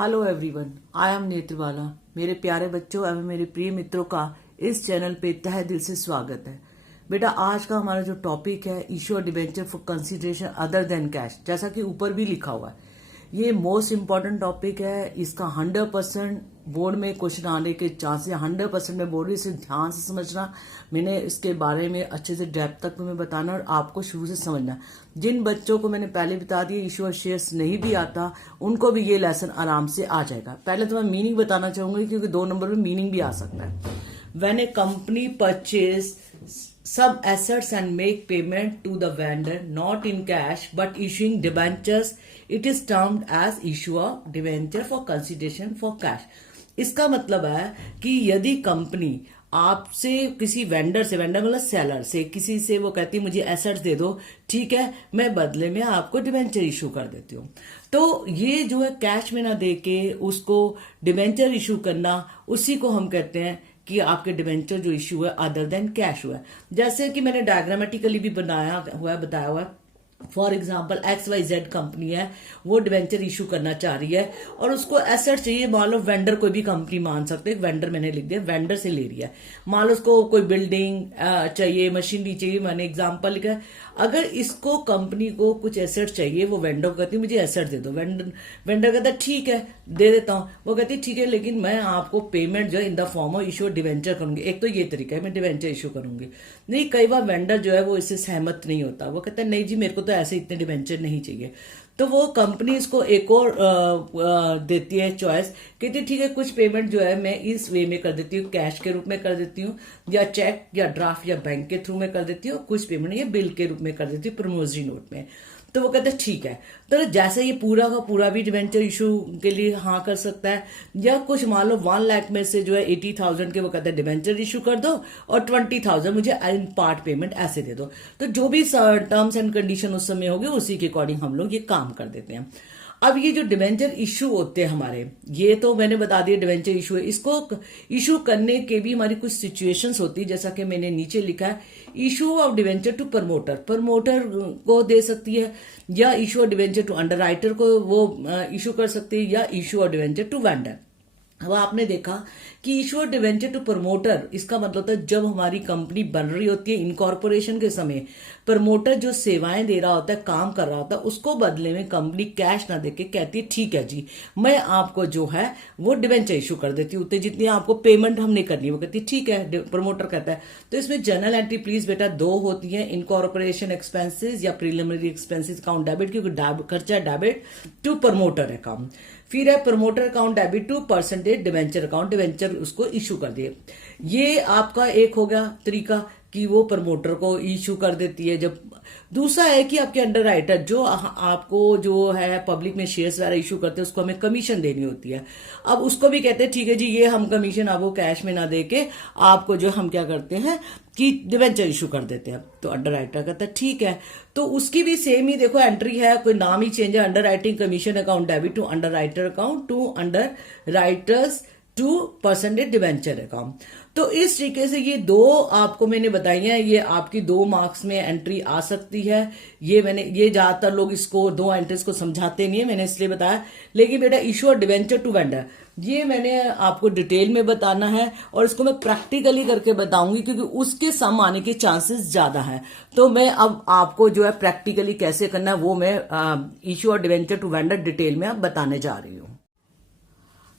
Hello everyone, I am Netrawala. मेरे प्यारे बच्चों एवं मेरे प्रिय मित्रों का इस चैनल पे तहे दिल से स्वागत है। बेटा, आज का हमारा जो टॉपिक है issue of debenture for consideration other than cash, जैसा कि ऊपर भी लिखा हुआ है। ये मोस्ट इंपॉर्टेंट टॉपिक है। इसका 100% बोर्ड में क्वेश्चन आने के चांसेस 100% में बोर्ड, इसे ध्यान से समझना। मैंने इसके बारे में अच्छे से डेप्थ तक तुम्हें बताना और आपको शुरू से समझना। जिन बच्चों को मैंने पहले बता दिया इशू ऑफ शेयर्स नहीं भी आता, उनको भी ये लेसन आराम से आ जाएगा। पहले तो मैं मीनिंग बताना चाहूंगी, क्योंकि 2 नंबर में मीनिंग भी आ सकता है। When A company purchase some assets and make payment to the vendor not in cash but issuing debentures, it is termed as issue of debenture for consideration for cash। इसका मतलब है कि यदि company आपसे किसी वेंडर से, vendor मतलब seller से, किसी से वो कहती है मुझे एसेट्स दे दो, ठीक है, मैं बदले में आपको डिबेंचर इशू कर देती हूँ, तो ये जो है कैश में ना दे के उसको डिबेंचर इशू करना, उसी को हम कहते हैं कि आपके डिबेंचर जो इशू है अदर देन कैश हुआ है। जैसे कि मैंने डायग्रामेटिकली भी बताया हुआ है। फॉर एग्जाम्पल XYZ कंपनी है, वो डिबेंचर इशू करना चाह रही है और उसको एसेट चाहिए। मान लो वेंडर, कोई भी कंपनी मान सकते हैं, वेंडर मैंने लिख दिया, वेंडर से ले रही है। मान लो उसको कोई बिल्डिंग चाहिए, मशीनरी चाहिए, मैंने एग्जाम्पल लिखा है। अगर इसको कंपनी को कुछ एसेट चाहिए, वो वेंडर को कहती है मुझे एसेट दे दो। वेंडर कहता है ठीक है दे देता हूँ। वो कहती है ठीक है, लेकिन मैं आपको पेमेंट जो है in the form of issue debenture करूंगी। एक तो ये तरीका है, मैं डिबेंचर इशू करूंगी। नहीं, कई बार वेंडर जो है वो इससे सहमत नहीं होता, वो कहता है नहीं जी मेरे को तो ऐसे इतने डिबेंचर नहीं चाहिए। तो वो कंपनी इसको एक और देती है चॉइस, कहती है ठीक है कुछ पेमेंट जो है मैं इस वे में कर देती हूँ, कैश के रूप में कर देती हूँ, या चेक या ड्राफ्ट या बैंक के थ्रू में कर देती हूँ, कुछ पेमेंट ये बिल के रूप में कर देती हूँ, प्रोमोजरी नोट में। तो वो कहते हैं ठीक है। तो जैसे ये पूरा का पूरा भी डिबेंचर इशू के लिए हाँ कर सकता है, या कुछ मान लो 1 लाख में से जो है 80,000 के वो कहते हैं डिबेंचर इशू कर दो और 20,000 मुझे इन पार्ट पेमेंट ऐसे दे दो। तो जो भी टर्म्स एंड कंडीशन उस समय होगी उसी के अकॉर्डिंग हम लोग ये काम कर देते हैं। अब ये जो डिबेंचर इशू होते हैं हमारे, ये तो मैंने बता दिया डिबेंचर इशू है। इसको इशू करने के भी हमारी कुछ सिचुएशंस होती है, जैसा कि मैंने नीचे लिखा है। Issue of debenture to promoter, promoter को दे सकती है, या issue of debenture to underwriter को वो इशू कर सकती है, या issue of debenture to vendor. अब आपने देखा कि issue of debenture to promoter, इसका मतलब होता है जब हमारी कंपनी बन रही होती है इनकॉर्पोरेशन के समय, प्रमोटर जो सेवाएं दे रहा होता है, काम कर रहा होता है, उसको बदले में कंपनी कैश ना देके कहती है ठीक है जी मैं आपको जो है वो डिबेंचर इशू कर देती हूँ, जितनी आपको पेमेंट हमने करनी है। वो कहती है ठीक है, प्रमोटर कहता है। तो इसमें जर्नल एंट्री प्लीज बेटा 2 होती है, इनकॉर्पोरेशन एक्सपेंसेस या प्रीलिमिनरी एक्सपेंसेस अकाउंट डेबिट, क्योंकि खर्चा डेबिट टू प्रमोटर अकाउंट। फिर है promoter account debit to percentage debenture account, debenture उसको इशू कर दिए। ये आपका एक हो गया तरीका कि वो प्रमोटर को इशू कर देती है। जब दूसरा है कि आपके अंडर राइटर जो आपको जो है पब्लिक में शेयर्स वगैरह इशू करते हैं, उसको हमें कमीशन देनी होती है। अब उसको भी कहते हैं ठीक है जी ये हम कमीशन आपको कैश में ना देके आपको जो हम क्या करते हैं कि डिबेंचर इशू कर देते हैं। तो अंडर राइटर कहता है ठीक है। तो उसकी भी सेम ही देखो एंट्री है, कोई नाम ही चेंज है, underwriting commission account debit to underwriter account to underwriters to percentage debenture account. तो इस तरीके से ये 2 आपको मैंने बताई हैं, ये आपकी 2 मार्क्स में एंट्री आ सकती है। ये ज्यादातर लोग इसको 2 एंट्रीज को समझाते नहीं है, मैंने इसलिए बताया। लेकिन बेटा issue of debenture to vendor, ये मैंने आपको डिटेल में बताना है और इसको मैं प्रैक्टिकली करके बताऊंगी, क्योंकि उसके सम आने के चांसेस ज्यादा हैं। तो मैं अब आपको जो है प्रैक्टिकली कैसे करना है वो मैं issue of debenture to vendor detail में अब बताने जा रही हूँ।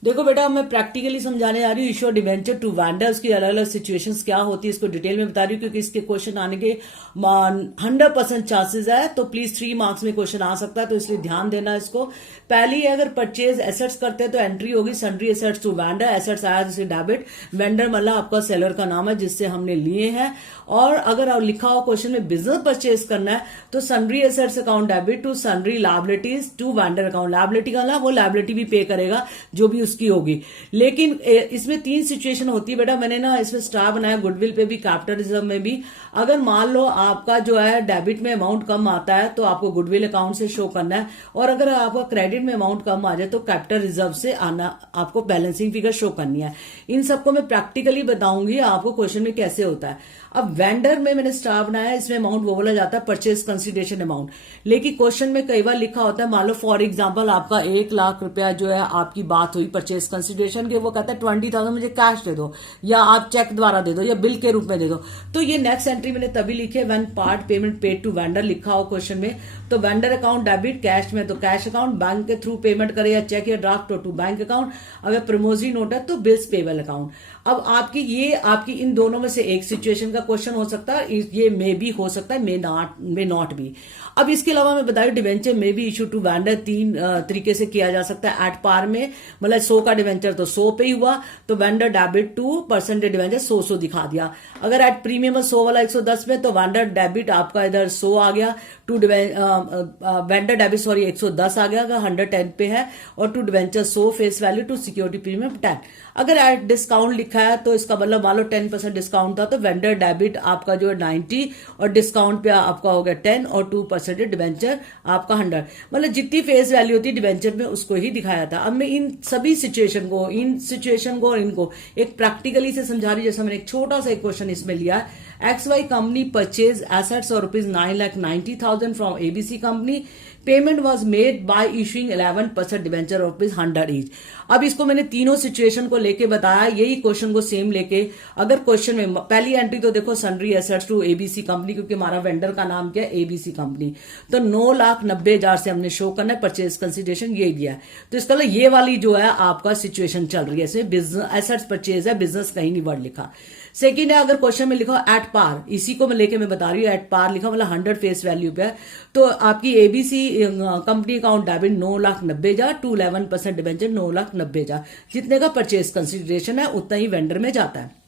देखो बेटा, मैं प्रैक्टिकली समझाने जा रही हूँ issue of debenture to vendor, उसकी अलग अलग सिचुएशंस क्या होती है इसको डिटेल में बता रही हूँ, क्योंकि इसके क्वेश्चन आने के 100% चांसेस है। तो प्लीज 3 मार्क्स में क्वेश्चन आ सकता है, तो इसलिए ध्यान देना इसको। पहली अगर परचेज एसेट्स करते हैं तो एंट्री होगी sundry assets to vendor. Assets आया जैसे डेबिट, वेंडर मतलब आपका सेलर का नाम है जिससे हमने लिए हैं। और अगर लिखा हो क्वेश्चन में बिजनेस परचेज करना है तो sundry assets account debit to sundry liabilities to vendor account. Liability का वो लायबिलिटी भी पे करेगा जो भी उसकी होगी। लेकिन इसमें 3 सिचुएशन होती है बेटा, मैंने ना इसमें स्टार बनाया, गुडविल पे भी कैपिटल रिजर्व में भी। अगर मान लो आपका जो है डेबिट में अमाउंट कम आता है तो आपको गुडविल अकाउंट से शो करना है, और अगर आपका क्रेडिट में अमाउंट कम आ जाए तो कैपिटल रिजर्व से आना, आपको बैलेंसिंग फिगर शो करनी है। इन सबको मैं प्रैक्टिकली बताऊंगी आपको क्वेश्चन में कैसे होता है। अब वेंडर में मैंने स्टार बनाया, इसमें अमाउंट वो बोला जाता है परचेज कंसिडरेशन अमाउंट। लेकिन क्वेश्चन में कई बार लिखा होता है, मान लो फॉर एग्जांपल आपका 1 लाख रुपया जो है आपकी बात हुई परचेज कंसिडरेशन के, वो कहता है 20,000 मुझे कैश दे दो, या आप चेक द्वारा दे दो, या बिल के रूप में दे दो। तो ये नेक्स्ट एंट्री मैंने तभी लिखी है when part payment paid to vendor लिखा हो क्वेश्चन में, तो वेंडर अकाउंट डेबिट, कैश में तो कैश अकाउंट, बैंक के थ्रू पेमेंट करे या चेक या ड्राफ्ट टू बैंक अकाउंट, अगर प्रमोजी नोट है तो बिल्स पेबल अकाउंट। अब आपकी इन दोनों में से एक सिचुएशन का क्वेश्चन हो सकता है, ये मे भी हो सकता है, मे नॉट भी। अब इसके अलावा मैं बताऊं डिवेंचर में भी इशू टू वेंडर 3 तरीके से किया जा सकता है। एट पार में मतलब 100 का डिवेंचर तो 100 पे ही हुआ, तो vendor debit to percentage debenture 100 दिखा दिया। अगर एट प्रीमियम 100 वाला 110 में, तो वेंडर डेबिट आपका इधर 100 आ गया, टू वेंडर डेबिट 110 आ गया अगर 110 पे है, और to debenture 100 face value, to security premium 10। अगर एट डिस्काउंट लिखा है तो इसका मतलब मान लो 10% डिस्काउंट था, तो वेंडर डेबिट आपका जो है 90 और डिस्काउंट पे आपका हो गया 10 और 2% डिवेंचर आपका 100। मतलब जितनी फेस वैल्यू होती है डिवेंचर में उसको ही दिखाया था। अब मैं इन सभी सिचुएशन को और इनको एक प्रैक्टिकली से समझा रही हूं। जैसा मैंने एक छोटा सा एक क्वेश्चन इसमें लिया है, XY कंपनी परचेज एसेट्स और ₹9,90,000 from ABC company, payment was made by issuing 11% debenture of ₹100 each. अब इसको मैंने तीनों सिचुएशन को लेके बताया, यही क्वेश्चन को सेम लेके। अगर क्वेश्चन में पहली एंट्री तो देखो sundry assets to ABC company, क्योंकि हमारा वेंडर का नाम क्या है ABC कंपनी, तो 9,90,000 से हमने शो करना है, परचेज कंसिडरेशन ये दिया है। तो इसका मतलब ये वाली जो है आपका सिचुएशन चल रही है, इसमें बिजनेस एसेट्स परचेज है, बिजनेस कहीं नहीं वर्ड लिखा। सेकेंड है, अगर क्वेश्चन में लिखा एट पार, इसी को मैं लेके मैं बता रही हूँ, एट पार लिखा मतलब 100 फेस वैल्यू पे है, तो आपकी ABC company account debit 9,90,000 to 11% debenture 9,90,000, जितने का परचेज कंसिडरेशन है उतना ही वेंडर में जाता है।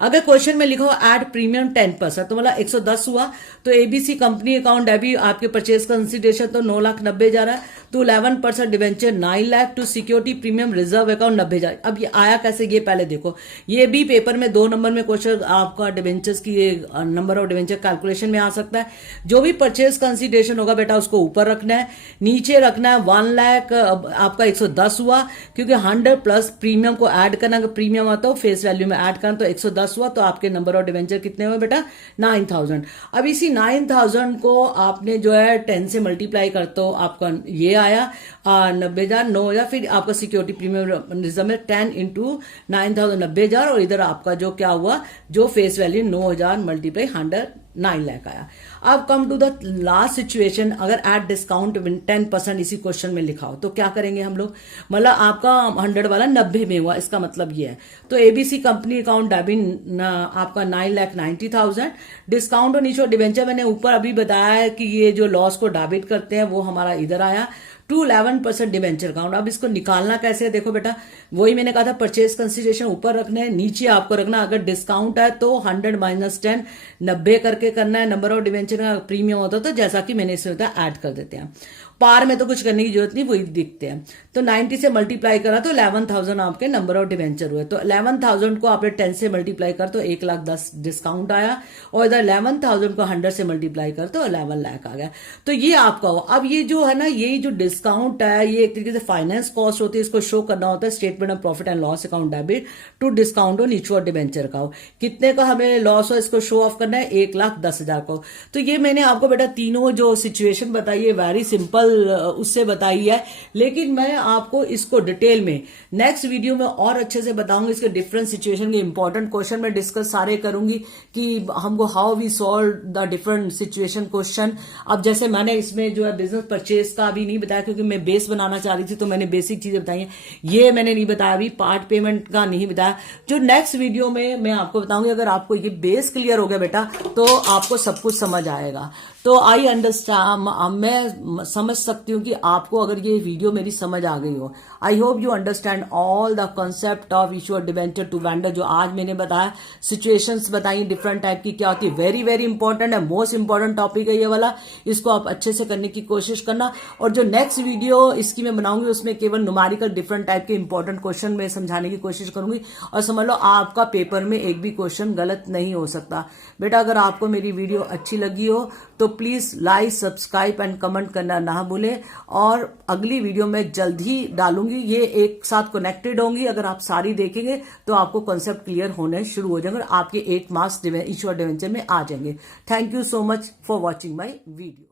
अगर क्वेश्चन में लिखा हो एड प्रीमियम 10%, तो मतलब 110 हुआ, तो ABC कंपनी अकाउंट डेबिट आपके परचेज कंसिडरेशन तो 9,90,000 है, तो 11% debenture 9 lakh, to security premium reserve account 90,000। अब ये आया कैसे, ये पहले देखो। ये भी पेपर में 2 नंबर में क्वेश्चन आपका डिवेंचर्स की नंबर ऑफ डिवेंचर कैलकुलेशन में आ सकता है। जो भी परचेज कंसिडरेशन होगा बेटा उसको ऊपर रखना है, नीचे रखना है 1 लाख आपका 110 हुआ, क्योंकि 100 प्लस प्रीमियम को ऐड करना, अगर प्रीमियम आता हो फेस वैल्यू में ऐड करना, तो 110 हुआ, तो आपके नंबर ऑफ डिवेंचर कितने हुए बेटा 9,000। अब इसी 9,000 को आपने जो है 10 से मल्टीप्लाई करते हो, आपका ये आया 90,000, 9,000, फिर आपका सिक्योरिटी प्रीमियम रिजर्व में 10 इंटू 9,000 90,000, और इधर आपका जो क्या हुआ, जो फेस वैल्यू 9,000 मल्टीप्लाई 100 9 लाख आया। अब come to the last situation, अगर एट डिस्काउंट 10% इसी क्वेश्चन में लिखा हो तो क्या करेंगे हम लोग, मतलब आपका 100 वाला 90 में हुआ, इसका मतलब ये है। तो ABC कंपनी अकाउंट डेबिट आपका 9,90,000, डिस्काउंट और नीचे डिवेंचर मैंने ऊपर अभी बताया है कि ये जो लॉस को डेबिट करते हैं वो हमारा इधर आया, टू 11% डिवेंचर अकाउंट। अब इसको निकालना कैसे है, देखो बेटा वही मैंने कहा था, परचेज कंसिडरेशन ऊपर रखना है, नीचे आपको रखना, अगर डिस्काउंट है तो 100 माइनस 10 90 करके करना है, नंबर ऑफ डिवेंचर का प्रीमियम होता है तो जैसा कि मैंने इसमें बताया ऐड कर देते हैं। पार में तो कुछ करने की जरूरत नहीं, वही दिखते हैं। तो 90 से मल्टीप्लाई करा तो 11,000 आपके नंबर ऑफ डिवेंचर हुए, तो 11,000 को आपने 10 से मल्टीप्लाई कर तो 1,10,000 डिस्काउंट आया, और इधर 11,000 को 100 से मल्टीप्लाई कर तो 11 लाख आ गया। तो ये आपका हो। अब ये जो है ना, ये जो डिस्काउंट है ये एक तरीके से फाइनेंस कॉस्ट होती है, इसको शो करना होता है statement of profit and loss account debit to discount हो नीचे और डिवेंचर का हो, कितने का हमें लॉस हो इसको शो ऑफ करना है, 1,10,000 को। तो ये मैंने आपको बेटा तीनों जो सिचुएशन बताई है वेरी सिंपल उससे बताई है, लेकिन मैं आपको इसको डिटेल में नेक्स्ट वीडियो में और अच्छे से बताऊंगी। इसके डिफरेंट सिचुएशन के इंपॉर्टेंट क्वेश्चन में डिस्कस सारे करूंगी कि हमको how we solve the different situation question. अब जैसे मैंने इसमें जो है बिजनेस परचेज का भी नहीं बताया, क्योंकि मैं बेस बनाना चाह रही थी, तो मैंने बेसिक चीजें बताई हैं, ये मैंने नहीं बताया अभी, पार्ट पेमेंट का नहीं बताया, जो नेक्स्ट वीडियो में मैं आपको बताऊंगी। अगर आपको ये बेस क्लियर हो गया बेटा तो आपको सब कुछ समझ आएगा। तो आई अंडरस्टैंड, मैं समझ सकती हूँ कि आपको अगर ये वीडियो मेरी समझ आ गई हो। I hope you understand all the concept of issue of debenture to vendor. जो आज मैंने बताया, सिचुएशंस बताई डिफरेंट टाइप की क्या होती है, वेरी वेरी इंपॉर्टेंट है, मोस्ट इंपॉर्टेंट टॉपिक है ये वाला। इसको आप अच्छे से करने की कोशिश करना। और जो नेक्स्ट वीडियो इसकी मैं बनाऊंगी उसमें केवल न्यूमेरिकल डिफरेंट टाइप के इंपॉर्टेंट क्वेश्चन में समझाने की कोशिश करूंगी। और समझ लो आपका पेपर में एक भी क्वेश्चन गलत नहीं हो सकता। बेटा अगर आपको मेरी वीडियो अच्छी लगी हो तो please like, subscribe and comment करना ना भूलें। और अगली वीडियो में जल्द ही डालूंगी, ये एक साथ कनेक्टेड होंगी। अगर आप सारी देखेंगे तो आपको कॉन्सेप्ट क्लियर होने शुरू हो जाएंगे और आपके 8 मार्क्स ईश्वर डिवेंचर में आ जाएंगे। Thank you so much for watching my video.